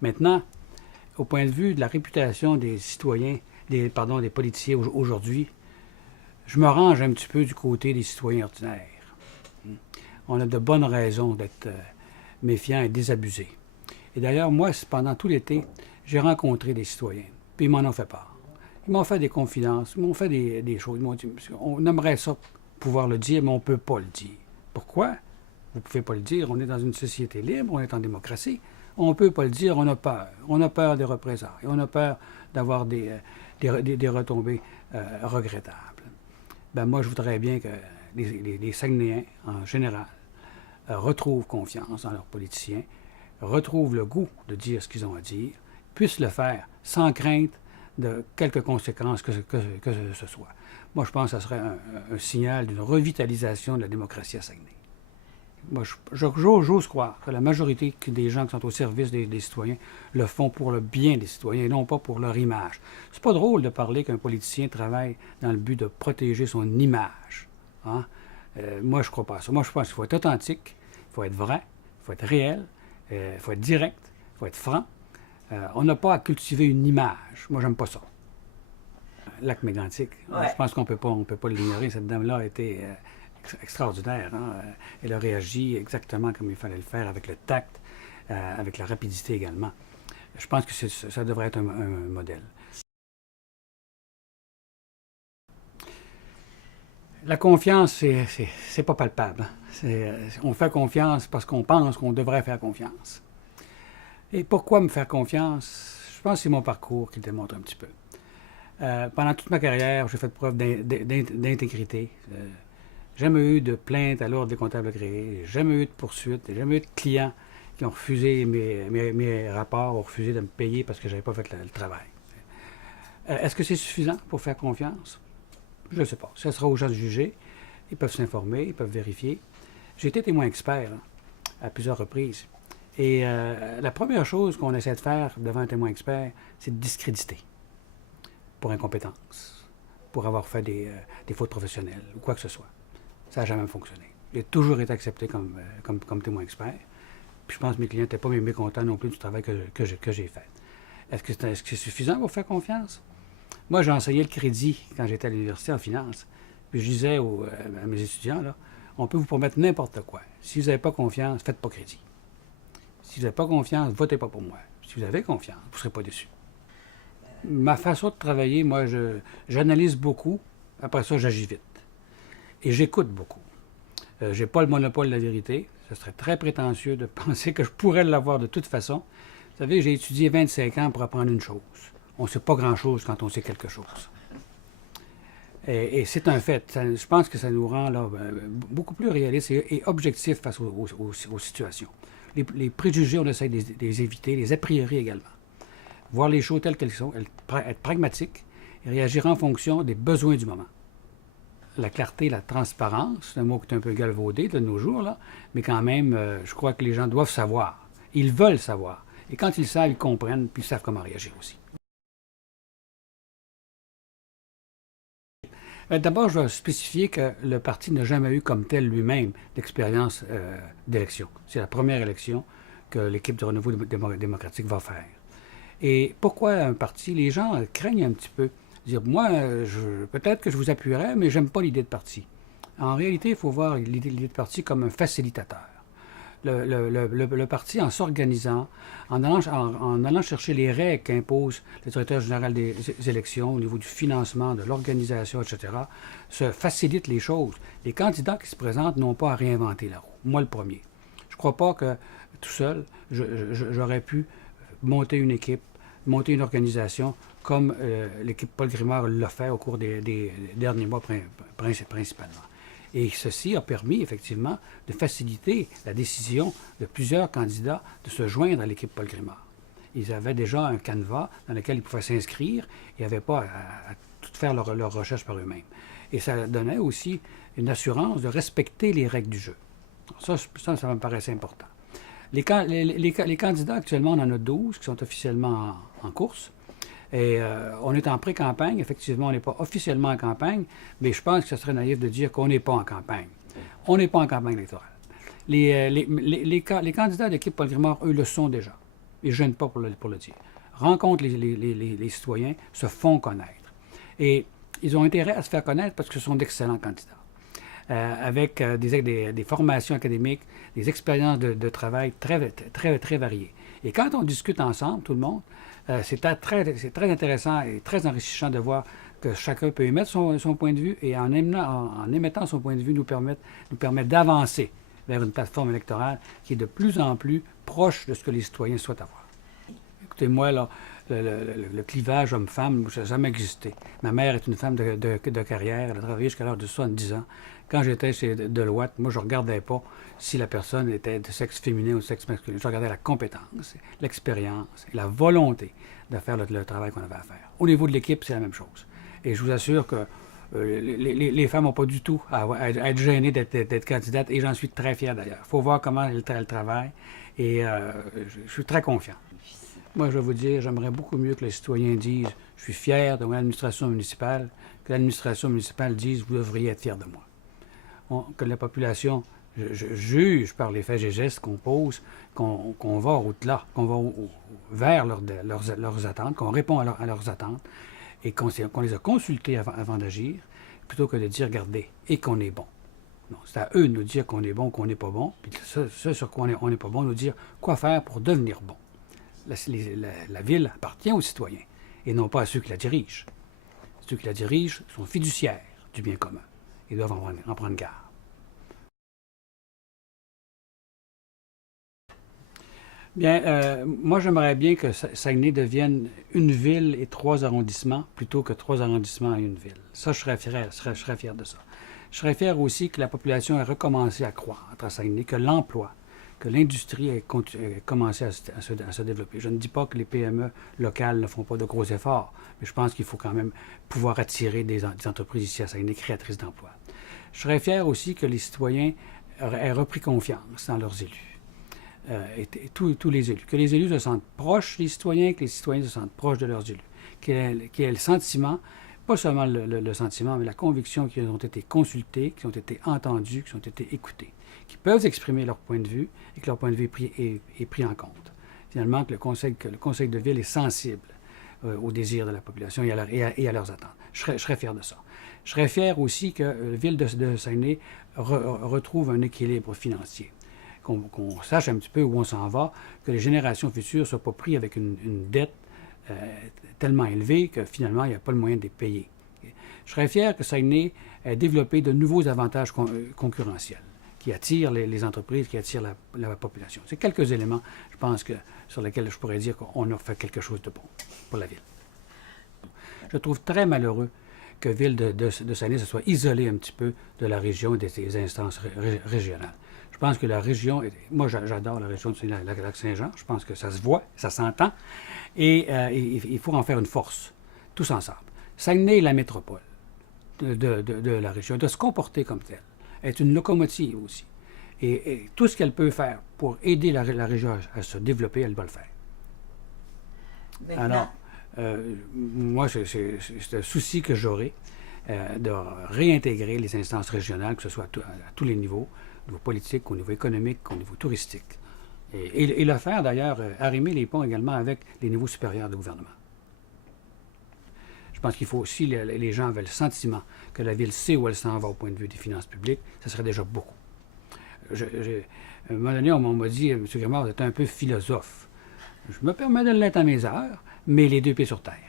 Maintenant, au point de vue de la réputation des citoyens, des politiciens aujourd'hui, je me range un petit peu du côté des citoyens ordinaires. On a de bonnes raisons d'être méfiants et désabusés. Et d'ailleurs, moi, pendant tout l'été, j'ai rencontré des citoyens, puis ils m'en ont fait part. Ils m'ont fait des confidences, ils m'ont fait des choses. Ils m'ont dit, on aimerait ça pouvoir le dire, mais on ne peut pas le dire. Pourquoi? Vous ne pouvez pas le dire. On est dans une société libre, on est en démocratie. On ne peut pas le dire, on a peur. On a peur des représailles. On a peur d'avoir des retombées regrettables. Ben moi, je voudrais bien que les Saguenayens, en général, retrouvent confiance dans leurs politiciens, retrouvent le goût de dire ce qu'ils ont à dire, puissent le faire sans crainte de quelques conséquences que ce soit. Moi, je pense que ce serait un signal d'une revitalisation de la démocratie à Saguenay. Moi, j'ose croire que la majorité des gens qui sont au service des citoyens le font pour le bien des citoyens et non pas pour leur image. C'est pas drôle de parler qu'un politicien travaille dans le but de protéger son image. Hein? Moi, je crois pas à ça. Moi, je pense qu'il faut être authentique, il faut être vrai, il faut être réel, il faut être direct, il faut être franc. On n'a pas à cultiver une image. Moi, j'aime pas ça. Lac Mégantic, je pense qu'on peut pas l'ignorer. Cette dame-là a été extraordinaire. Hein? Elle a réagi exactement comme il fallait le faire, avec le tact, avec la rapidité également. Je pense que ça devrait être un modèle. La confiance, c'est pas palpable. On fait confiance parce qu'on pense qu'on devrait faire confiance. Et pourquoi me faire confiance? Je pense que c'est mon parcours qui le démontre un petit peu. Pendant toute ma carrière, j'ai fait preuve d'intégrité. Jamais eu de plainte à l'ordre des comptables agréés, jamais eu de poursuite, jamais eu de clients qui ont refusé mes rapports ou refusé de me payer parce que je n'avais pas fait le travail. Est-ce que c'est suffisant pour faire confiance? Je ne sais pas. Ce sera aux gens de juger. Ils peuvent s'informer, ils peuvent vérifier. J'ai été témoin expert à plusieurs reprises. Et la première chose qu'on essaie de faire devant un témoin expert, c'est de discréditer pour incompétence, pour avoir fait des fautes professionnelles ou quoi que ce soit. Ça n'a jamais fonctionné. J'ai toujours été accepté comme témoin expert. Puis je pense que mes clients n'étaient pas mécontents non plus du travail que j'ai fait. Est-ce que c'est suffisant pour faire confiance? Moi, j'ai enseigné le crédit quand j'étais à l'université en finance. Puis je disais à mes étudiants, là, on peut vous promettre n'importe quoi. Si vous n'avez pas confiance, faites pas crédit. Si vous n'avez pas confiance, votez pas pour moi. Si vous avez confiance, vous ne serez pas déçu. Ma façon de travailler, moi, j'analyse beaucoup. Après ça, j'agis vite. Et j'écoute beaucoup. Je n'ai pas le monopole de la vérité. Ce serait très prétentieux de penser que je pourrais l'avoir de toute façon. Vous savez, j'ai étudié 25 ans pour apprendre une chose. On ne sait pas grand-chose quand on sait quelque chose. Et c'est un fait. Je pense que ça nous rend là, beaucoup plus réalistes et objectifs face aux situations. Les préjugés, on essaie de les éviter, les a priori également. Voir les choses telles qu'elles sont, être pragmatique et réagir en fonction des besoins du moment. La clarté, la transparence, c'est un mot qui est un peu galvaudé de nos jours, là, mais quand même, je crois que les gens doivent savoir. Ils veulent savoir. Et quand ils savent, ils comprennent, puis ils savent comment réagir aussi. D'abord, je vais spécifier que le parti n'a jamais eu comme tel lui-même d'expérience d'élection. C'est la première élection que l'équipe de Renouveau démocratique va faire. Et pourquoi un parti? Les gens craignent un petit peu. Dire, moi, peut-être que je vous appuierais, mais j'aime pas l'idée de parti. En réalité, il faut voir l'idée de parti comme un facilitateur. Le parti, en s'organisant, en allant chercher les règles qu'impose le directeur général des élections au niveau du financement, de l'organisation, etc., se facilite les choses. Les candidats qui se présentent n'ont pas à réinventer la roue. Moi, le premier. Je ne crois pas que tout seul, j'aurais pu monter une équipe, monter une organisation comme l'équipe Paul Grimard l'a fait au cours des derniers mois principalement. Et ceci a permis effectivement de faciliter la décision de plusieurs candidats de se joindre à l'équipe Paul Grimard. Ils avaient déjà un canevas dans lequel ils pouvaient s'inscrire et n'avaient pas à tout faire leur recherche par eux-mêmes. Et ça donnait aussi une assurance de respecter les règles du jeu. Ça me paraissait important. Les candidats, actuellement, on en a 12 qui sont officiellement en course. Et on est en pré-campagne. Effectivement, on n'est pas officiellement en campagne, mais je pense que ce serait naïf de dire qu'on n'est pas en campagne. On n'est pas en campagne électorale. Les candidats d'équipe Paul Grimard, eux, le sont déjà. Ils ne gênent pas pour le dire. Rencontrent les citoyens, se font connaître. Et ils ont intérêt à se faire connaître parce que ce sont d'excellents candidats. Avec des formations académiques, des expériences de travail très variées. Et quand on discute ensemble, tout le monde, c'est très intéressant et très enrichissant de voir que chacun peut émettre son point de vue et en émettant son point de vue nous permet d'avancer vers une plateforme électorale qui est de plus en plus proche de ce que les citoyens souhaitent avoir. Écoutez, moi, là, le clivage homme-femme, ça n'a jamais existé. Ma mère est une femme de carrière, elle a travaillé jusqu'à l'âge de 70 ans. Quand j'étais chez Deloitte, moi, je ne regardais pas si la personne était de sexe féminin ou de sexe masculin. Je regardais la compétence, l'expérience et la volonté de faire le travail qu'on avait à faire. Au niveau de l'équipe, c'est la même chose. Et je vous assure que les femmes n'ont pas du tout à être gênées d'être candidates, et j'en suis très fier d'ailleurs. Il faut voir comment elles travaillent, et je suis très confiant. Moi, je vais vous dire, j'aimerais beaucoup mieux que les citoyens disent « Je suis fier de mon administration municipale », que l'administration municipale dise « Vous devriez être fier de moi ». Que la population juge par les faits et gestes qu'on pose, qu'on va au-delà, qu'on va vers leurs attentes, qu'on répond à leurs attentes, et qu'on les a consultés avant d'agir, plutôt que de dire « Regardez », et qu'on est bon. Non, c'est à eux de nous dire qu'on est bon ou qu'on n'est pas bon, puis ce sur quoi on n'est pas bon, nous dire quoi faire pour devenir bon. La ville appartient aux citoyens, et non pas à ceux qui la dirigent. Ceux qui la dirigent sont fiduciaires du bien commun. Ils doivent en prendre garde. Bien, moi, j'aimerais bien que Saguenay devienne une ville et 3 arrondissements, plutôt que 3 arrondissements et une ville. Ça, je serais fier de ça. Je serais fier aussi que la population ait recommencé à croître à Saguenay, que l'emploi, que l'industrie ait commencé à se développer. Je ne dis pas que les PME locales ne font pas de gros efforts, mais je pense qu'il faut quand même pouvoir attirer des entreprises ici à Saguenay créatrices d'emplois. Je serais fier aussi que les citoyens aient repris confiance dans leurs élus. Et tous les élus. Que les élus se sentent proches des citoyens, que les citoyens se sentent proches de leurs élus. Qu'il y ait le sentiment, pas seulement le sentiment, mais la conviction qu'ils ont été consultés, qu'ils ont été entendus, qu'ils ont été écoutés, qu'ils peuvent exprimer leur point de vue et que leur point de vue est pris en compte. Finalement, que le conseil de ville est sensible aux désirs de la population et à leurs attentes. Je serais fier de ça. Je serais fier aussi que la ville de Saguenay retrouve un équilibre financier. Qu'on sache un petit peu où on s'en va, que les générations futures ne soient pas pris avec une dette tellement élevée que finalement, il n'y a pas le moyen de les payer. Je serais fier que Saguenay ait développé de nouveaux avantages concurrentiels qui attirent les entreprises, qui attirent la population. C'est quelques éléments, je pense, sur lesquels je pourrais dire qu'on a fait quelque chose de bon pour la ville. Je trouve très malheureux que Ville de Saguenay se soit isolée un petit peu de la région et des instances régionales. Je pense que la région, moi j'adore la région de Lac-Saint-Jean, je pense que ça se voit, ça s'entend, et il faut en faire une force, tous ensemble. Saguenay est la métropole de la région, de se comporter comme telle, être une locomotive aussi. Et tout ce qu'elle peut faire pour aider la région à se développer, elle va le faire. Alors, moi, c'est un souci que j'aurai de réintégrer les instances régionales, que ce soit à tous les niveaux, au niveau politique, au niveau économique, au niveau touristique. Et le faire, d'ailleurs, arrimer les ponts également avec les niveaux supérieurs du gouvernement. Je pense qu'il faut aussi, les gens avaient le sentiment que la ville sait où elle s'en va au point de vue des finances publiques, ça serait déjà beaucoup. À un moment donné, on m'a dit, M. Grimard, vous êtes un peu philosophe. Je me permets de l'être à mes heures, mais les deux pieds sur terre.